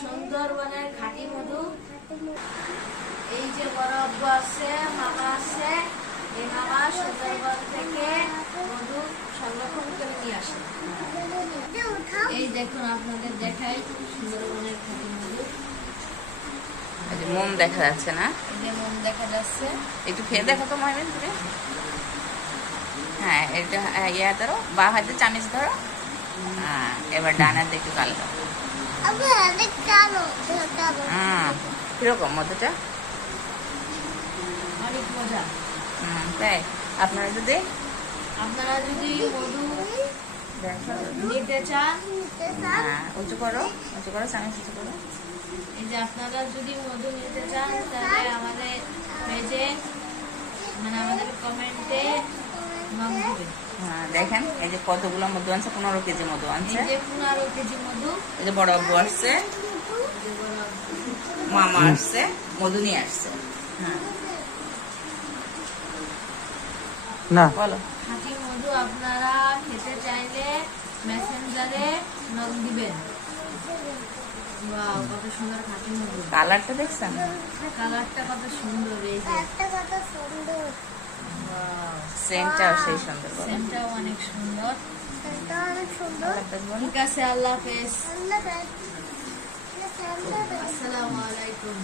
সুন্দরবনের খাঁটি মধু। এই যে বড় আব্বু আছে, মামা আছে, এই মামা সুন্দরবন থেকে মধু সংরক্ষণ করে নিয়ে আসে। এই দেখুন, আপনাদের দেখাই সুন্দরবনের খাঁটি মধু। মোম দেখা যাচ্ছে না? এই যে মোম দেখা যাচ্ছে। একটু খেয়ে দেখো তো মহিমিন তুমি। হ্যাঁ, এটা ইয়া ধরো, বা হাতে চামিচ ধরো। হ্যাঁ, এবার ডান হাতে একটু কালো দাও। কিরকম মধুটা? অনেক মজা। তাই আপনারা যদি মধু নিতে চান, উঁচু করো, চামিচ উঁচু করো। এই যে আপনারা যদি মধু নিতে চান তাহলে আমাদের পেজে আমাদের কমেন্টে নাম দিবেন। দেখেন এই যে কতগুলো মধু আনছে, 15 কেজি মধু আনছে। এই যে 15 কেজি মধু। এই যে বড় আব্বু আসছে, মামা আসছে, মধু নিয়ে আসছে। না বলো। খাঁটি মধু আপনারা খেতে চাইলে মেসেঞ্জারে নক দিবেন। ওয়াও, কত সুন্দর খাঁটি মধু। কালারটা দেখছেন? কালারটা কত সুন্দর। এই যে সেন্টটাও সেই সুন্দর। সেন্টটাও অনেক সুন্দর। ঠিক আছে, আল্লাহ হাফেজ। আসসালামু আলাইকুম।